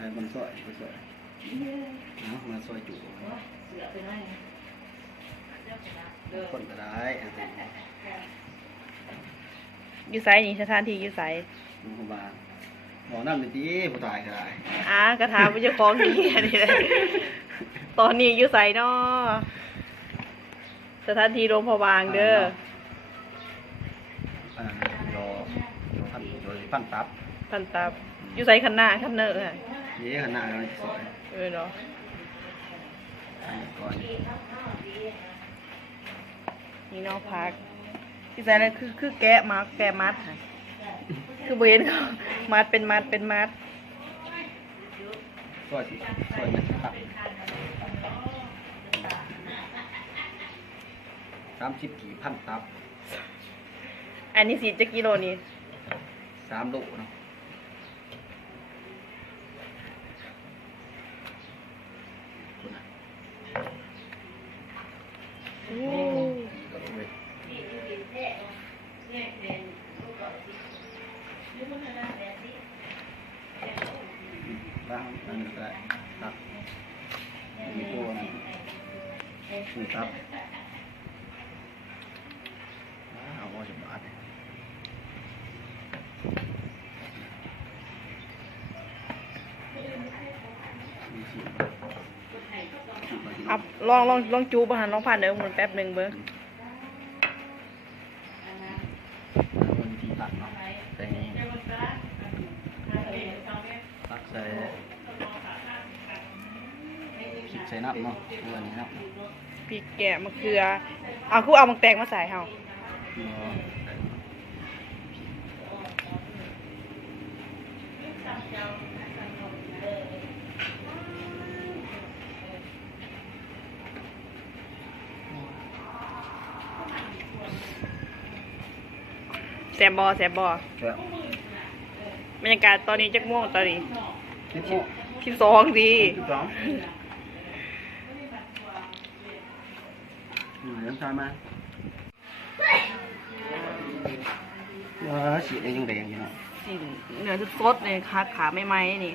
ให้มันซอยมันซอยเอามาซอยจุเสือไปไหนเดินคนก็ได้อันนี้อยู่ไสนี่สถานที่อยู่ไสมันก็มาหมอนั่นเป็นตีผู้ตายก็ได้อ่ากระถามว่าเจ้าของนี่อันนี้เลยตอนนี้อยู่ไสเนาะสถานที่โรงพยาบาลเด้ออันนั้นรอรอพันรอพันตับพันตับอยู่ไสคันหน้าคันเนอร์อะ เย้ขนาดนั้นซอยเออเนาะอันนี้ก่อนนี่เนาะพักที่ไสนั่นคือคือแกะมาแกะมัดค่ะ คือบ่เห็นเขามัดเป็นมัดเป็นมัดซอยสิซอยมันตับสามสิบกี่พันตับ อันนี้สิจะกิโลนี่สามโลเนาะคุณน่ะ โอ้ ก็เอาไว้บ้างอันนี้ก็ได้ครับมีตัวนะ นี่ครับอ่าเอาไว้จะบาทมีสิบบาทสิบบาทอับลองลองลองจูบหันลองผ่านเด้อมันแป๊บหนึงเบิ่งคนที่ตัดเนาะใส่ตักใส่พริกใส่น้ำเนาะเมื่อนี้ครับพริก แกะมะเขือเอาคือเอามังแตงมาใส่เฮาแสบบอแสบบอแล้วบรรยากาศตอนนี้จักม่วงตอนนี้ที่ที่ที่สองดีที่สอง น่อยน้ำชามาว้าสีแดงยังแดงอยู่เนาะสิเนื้อสดๆเลยขาขาไม่ไหมนี่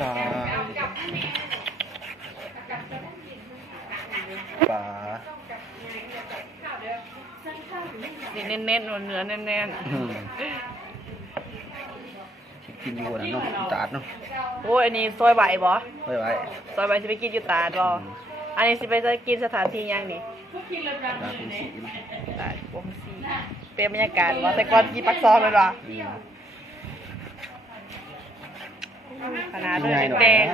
ปลาปลานี่เน้นๆเนื้อเน้นอืมสิ กินอยู่นะเนาะตาดเนาะๆโอ้ยอันนี้ซอยใบบ่ไว้ไว้ซอยใบสิไปกินอยู่ตาดบ่อันนี้สิไปจะกินสถานที่ยังนี่ตาดเป็นสีเนาะตาดวงซีเป็นบรรยากาศบ่แต่ก่อนกินปักซองเลยบ่อืม ขนาดเลยแดง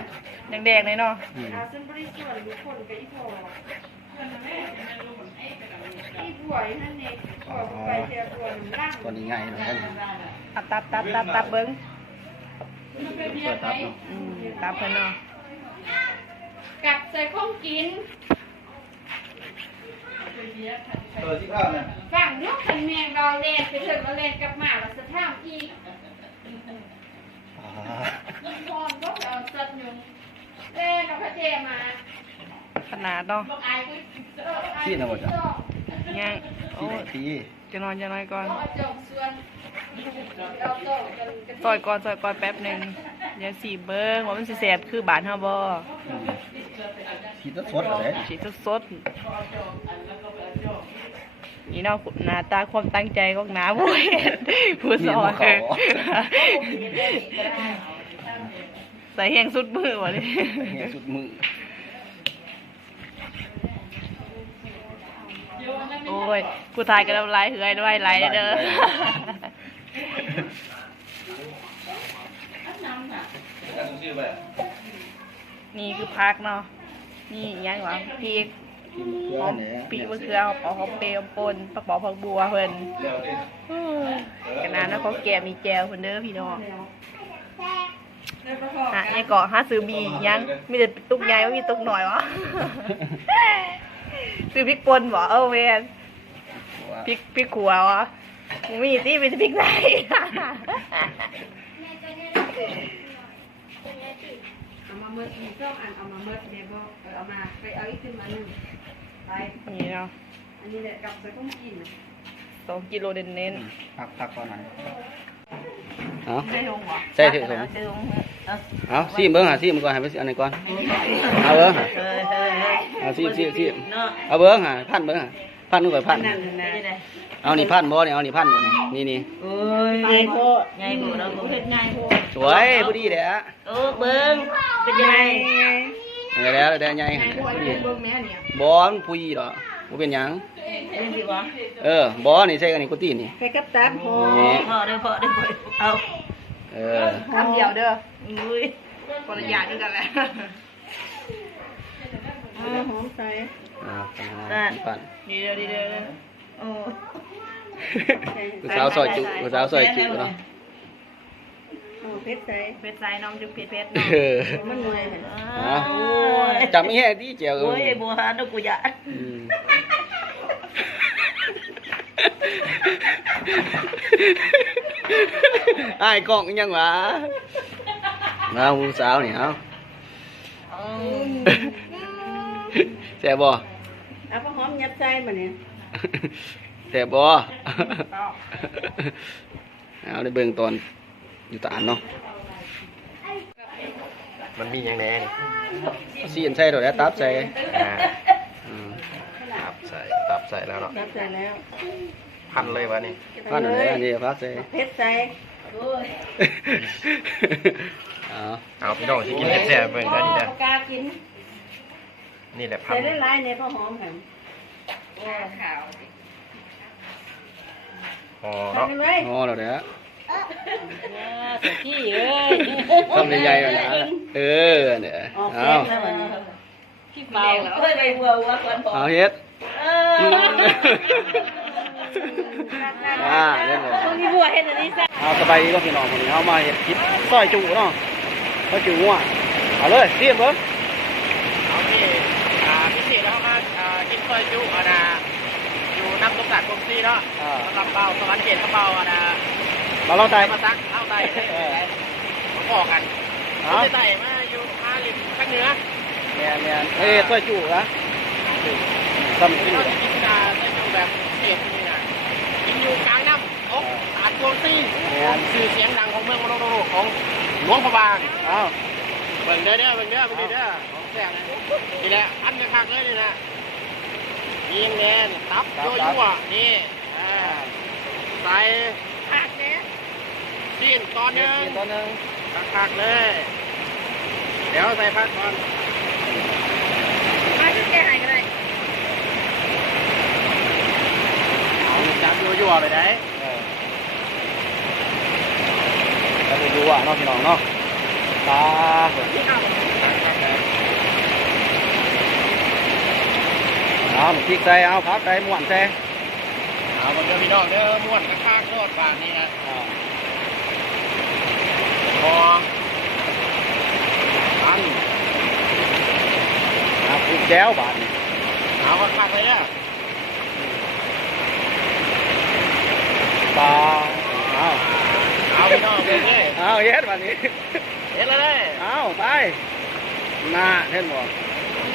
ๆแดงๆเลยเนาะอืมอ๋อตัวนี้ง่ายเนาะ ตับตับตับตับตับเบิ้ง เปิดตับเนาะอืมตับเพิ่นเนาะกับใส่ข้องกินเปิดที่ข้าวเนี่ยฝั่งนกขันแมงเราเล่นไปเถิดเราเล่นกับหมาเราสะท่ามอีกอ่าพรก็เราสัตว์ยุงเล่นเราพระเจมาขนาดเนาะบอกอายกูเอออายที่นะบ่จ๊ะย่างที่โอ้ไหนยที่จะนอนจะนอนก่อนเอาจงส่วน เราโตกันกันซอยก่อนซอยก่อนแป๊บหนึงเดี๋ยวสีเบิ้งว่ามันสิแซ่บคือบ้านเฮาบ่อืมที่ต้นสดอะไรสิสดๆนี่เนาะหน้าตาความตั้งใจของหน้าผู้เฮ็ดผู้สอนเออใส่แห้งสุดมือวะนี่เงี้ยสุดมือโอ้ยผู้ทายก็น้ำลายเหือยด้วยไหลเด้อ นี่คือพักเนาะ นี่อิหยังวะพริกกินเกลืหออมเนี่ยพริกมะเขือหอมปอหอมเปรี้ยวปนปักปอผักบัวเพิ่นเอ้ยกันนานะเขาแก่มีแจวเพิ่นเด้อพี่น้องฮะยังเกาะฮะซื้อบียังมีแต่ตุกใหญ่ว่ามีตุกหน่อยวะซื้อพริกป่นบ่เออเวนพริกพริกขัววะ มีสิมีแต่พริกไหนเอามาเมิดมีส้มอันเอามาเมิดเนี่ยบอกเออเอามาไปเอาอีกขึ้นมาหนึ่งไปนี่เนาะอันนี้แหละกับใส่ข้องกินซสองกิโลเน้นพักพักก่อนหน่อยเอาๆได้ลงเหรอใส่เถอะผมใส่ลงเอาเอาซีมเบิ้งหาซีมก่อนให้ไปอันไหนก่อนเอาเบิ้งหาเฮ้ยเฮ้ยเฮ้ยเอาซีมซีมซีมเนาะเอาเบิ้งหาพันเบิ้งหา พันนู่นก่อนพันนั่นนะเอานี่พันบ่เนี่ยเอานี่พันบ่เนี่ยนี่นี่โอ้ยไงโพไงโพเราเฮ็ดไงโพสวยพอดีแหละเออเบิ่งเป็นยังไงเดี๋ยวแล้วเดี๋ยวใหญ่หั่นพวกพออันดีนี้เบิ่งแม่เนี่ยบ่มันพุยดอกบ่เป็นหยังเป็นสิวะเออบ่นี่ใส่กันนี่กุฏินี่ไปกับตับโหนี่พอได้พอได้พอเอาเออคำเดียวเด้ออุ้ยคนละอย่างด้วยกันแหละหอมใส่เอาพันนั่นพันดีเด้อดีเด้อโอ้ผู้สาวซอยจุผู้สาวซอยจุเนาะเพชรใส่เพชรใส่น้องจุเพชรเพชรเออมันมวยเอาโอ้ยจำไม่แห้ดีเจียวเอโอ้อยบัวหาดอกกุหลาบอืมอ้ายกล้องอีหยังวะมาผู้สาวนี่เอา แซ่บบ่เอาพอหอมยัดใส่มาเนี่ยแซ่บบ่เอาได้เบิ่งตอนอยู่ตานเนาะมันมีอย่างแน่นี่เอาซีนใส่ดอกแล้วตับใส่อ่าอืมตับใส่ตับใส่แล้วเนาะยัดใส่แล้วพันเลยวะนี่พันอะไรอันนี้พักใส่เพชรใส่โอ้ยเอาเอาพี่น้องที่กินแซ่บๆเบิ่งได้ดีเด้อปากกากิน นี่แหละพัใส่นได้หลายเนี่ยพอหอมแหมอ๋อใส่เนาะไปเลยงอแล้วเด้อใส่ขี้เอ้ยทำใหญ่ๆเลยนะเออเนี่ยออกเอาเส้นแล้วมันขี้เปล่าเฮ้ยใบบัววัวคนบอกเอาเฮ็ดเออืมออ่าเล่นเลยมีบัวเห็นอันนี้ซะเอาสบายดีก็พี่น้องคนนี้เอามาเฮ็ดคลิปซอยจุเนาะซอยจุงัวเอาเลยเตรียมเบิ่ง เอาที่อ่าพิเศษแล้วมาอ่ากิน ซอยจุอะนะอยู่น้ำตกตัดกรมซีเนาะอ่า สำหรับเบาสวรรค์เขตกระเบาอะนะมาลองใจ มาซักเอาไตเออมาบอกกันเอาเอาไตมาอยู่มาลิมข้างเหนือแม่นแม่นเอ้ยซอยจุนะทำขึ้นเราจะกินนาจะอยู่แบบเขตนี่นะกินอยู่กลางน้ำอกตาดโกลซีแม่น ชื่อเสียงดังของเมืองมโนโรของหลวงพระบางเอาเบิ่งเด้อเด้อเบิ่งเด้อเบิ่งเด้อของแท้นะนี่แหละอันจะคักเลยนี่นะ ยิงแน่นตับโยยั่วนี่อ่าใส่คักเด้ชิ้นตอนหนึงกินตอนหนึงคักๆเลย เดี๋ยวใส่พักก่อนมาที่แก้ไขกันเลยเอาจับยั่วๆไปได้เออแล้วไปดูอะเนาะพี่น้องเนาะตา เพิ่นที่เอาเอาพริกใส่เอาผักใส่ม่วนใส่เอาเด้อพี่น้องเด้อม้วนคักๆโคตรบานนี่นะอ่าพออันเอาปรุงแก้วบาดนี่เอาคักๆเลยเด้อปลาเอาเอาพี่น้องเบิ่งเลยเอาเฮ็ดบาดนี้เฮ็ดเลยเอาไปหน้าเห็นบ่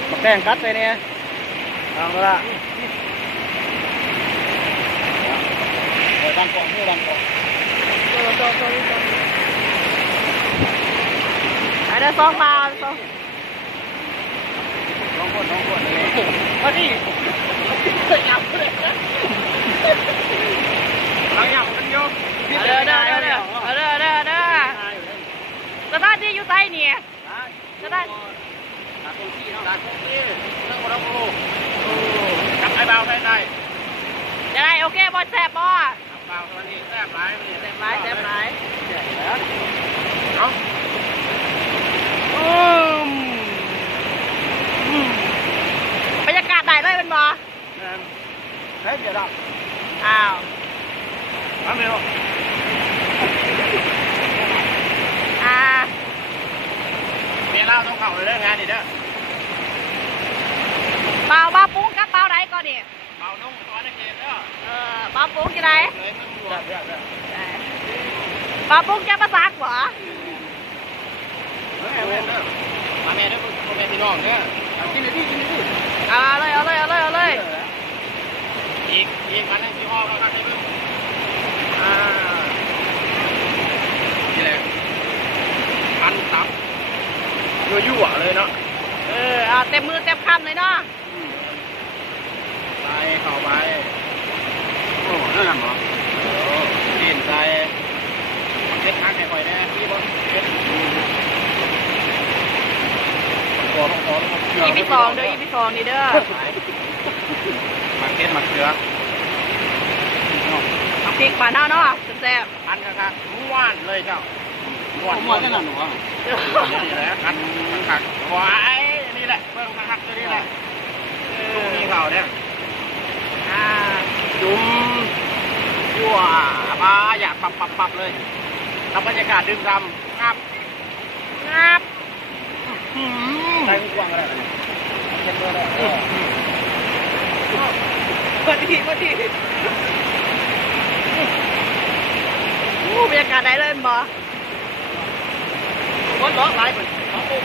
มาแป้งกัดไปเนี่ย เอาละเดี๋ยวดันกล่องมือดันกองอันนี้ซองมาซองน้องคนน้องคนเลยพอดีเคยยับเลยเอยับกันโยเด้อเด้อเด้อเด้อเด้อเด้อเด้อสถานที่อยู่ใต้เนี่ยสถานตาตรงที่เนาะตารงที่เรื่องของเราโอ้จับไอ้ เบาได้ได้จะได้โอเคบอลแสบบ่จับเบาตอนนี้แซ่บร้ายมันนี่แสบร้ายแสบร้ายเอาอืมอืมบรรยากาศได้เลยเป็นบ่เฮ้ยเดี๋ยวดับอ้าวทำเร็วอ่าเมียเล่าต้องเข่าเลยเด้องานนี่เด้อเปล่าบ้าปุ้ ปุ้งจะไหนเลยมันบวกบ้าปุ้งจะมาซักบ่เฮ้ยเอาแม่เด้อมาแม่เด้อพ่อแม่พี่น้องเด้อเอากินเลยพี่กินเลยพี่เอาเลยเอาเลยเอาเลยเอาเลยนี่อีกอีกอันนึงที่ห้อก็ครับที่เพิ่งอ่านี่แหละพันตับยั่วๆเลยเนาะเออเอาเต็มมือเต็มคำเลยเนาะใส่เข้าไป โอ้นั่นน่ะเหรอโอ้ดินใส่เช็ดทักให้คอยแน่พี่บอเช็ดตัวของตัวของเกลือีพีสองเด้ออีพีสองนี่เด้อมาเช็ดมาเกลือเอพริกปลาเน่าเนาะแซ่บอันนะครับม้วนเลยเจ้าม้วนผมว่าจะนั่นหนูอะนี่แหละอันมันขักไว้นี่แหละเบิ่งมาหักตัวนี้แหละลูกนี่เขาเนี่ยอ่าจุ่ม ยั่วปลาอยากปับปับปับเลยทำบรรยากาศดื่มดำครับงับใส่กว้างก็ได้นะเช็ดตัวได้พอดีพอดีอู้บรรยากาศไหนเลยบ่คนร้องหลายเหมือนร้องปุ๊บ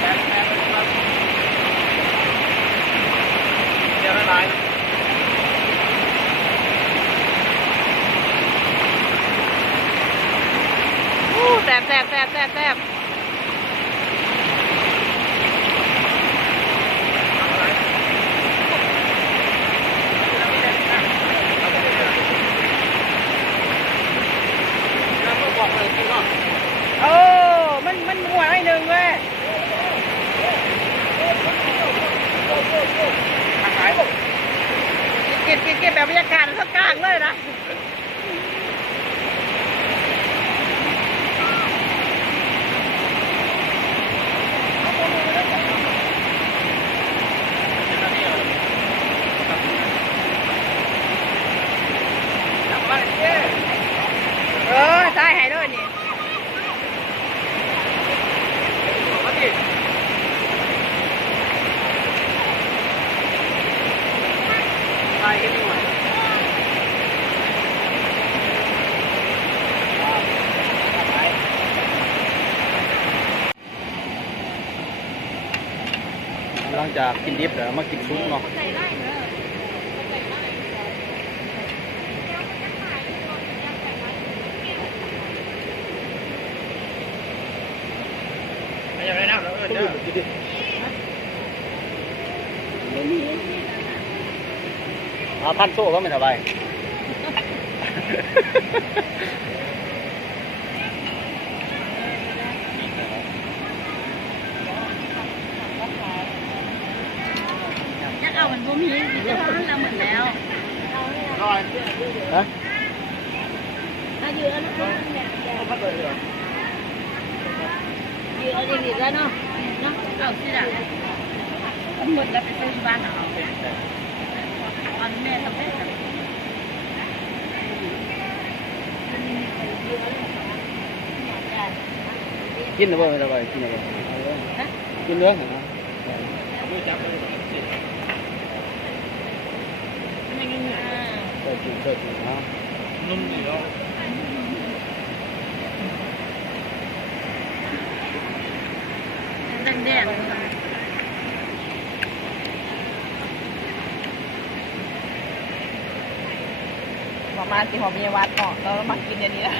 แปดแปดไปครับเดี๋ยวไม่หลาย อู้ แซ่บแสบแสบแสบแสบ แล้วก็บอกเลยพี่น้อง โอ้มันมันหัวไอ้หนึ่งเว้ย ทางขาย กินกินกินแบบบรรยากาศทั้งกลางเลยนะ เออใช่ให้ด้วยนี่ ห ลังจากกินดิบเดี๋ยวมากินซุปเนาะไม่ใช่ไรนะเราเออเด้อเอาพันโซ่ก็ไม่สบาย ยักเอามันบ่มีมีแต่ร้านเราหมดแล้วร้อยฮะถ้าอยู่อันนั้นเนี่ยอยู่อันนี้ เปิดจุดเปิดจุดนะนุ่มดีเนาะแดงแดงประมาณสิหอมีวัดเนาะแล้วเรามากินอย่างนี้นะ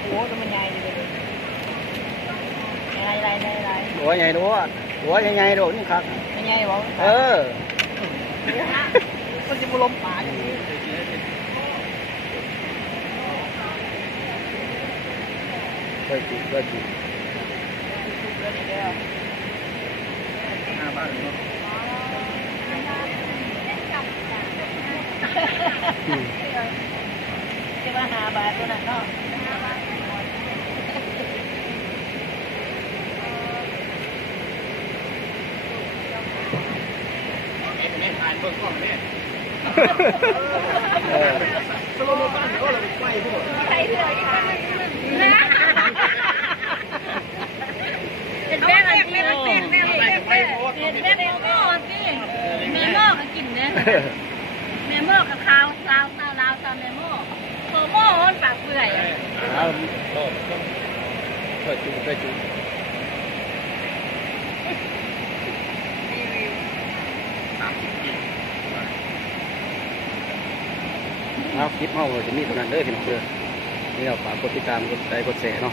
โอ้แต่มันใหญ่ดีเลยใหญ่ไรใหญ่ไรหัวใหญ่ดูว่าหัวใหญ่ๆดูนี่ครับไม่ใหญ่บ่เออ มันจะบุลมป่าอย่างนี้เปิดจุดเปิดจุดห้าบ้าทเนาะจะมาหาบาทตัวนั้นเนาะ เอ็ดเอ็ดถ่ายเบิ่งกล้องเนี่ย เออ สโลโมบ้านเดี๋ยวเราไปพวกเป็นแม่กันแม่เป็นแม่เป็นแม่เป็นแม่เป็นพ่อสิแม่หม้อก็กินเนี่ยแม่หม้อกับข้าวลาวลาวลาวตามแม่หม้อโถหม้อมันปากเปื่อยเอาเปิดจุดเปิดจุดามสิบปี เอาคลิปเฮาจะมีเท่านั้นเด้อพี่น้องเด้อนี่เราฝากกดติดตามกดไลค์กดแชร์เนาะ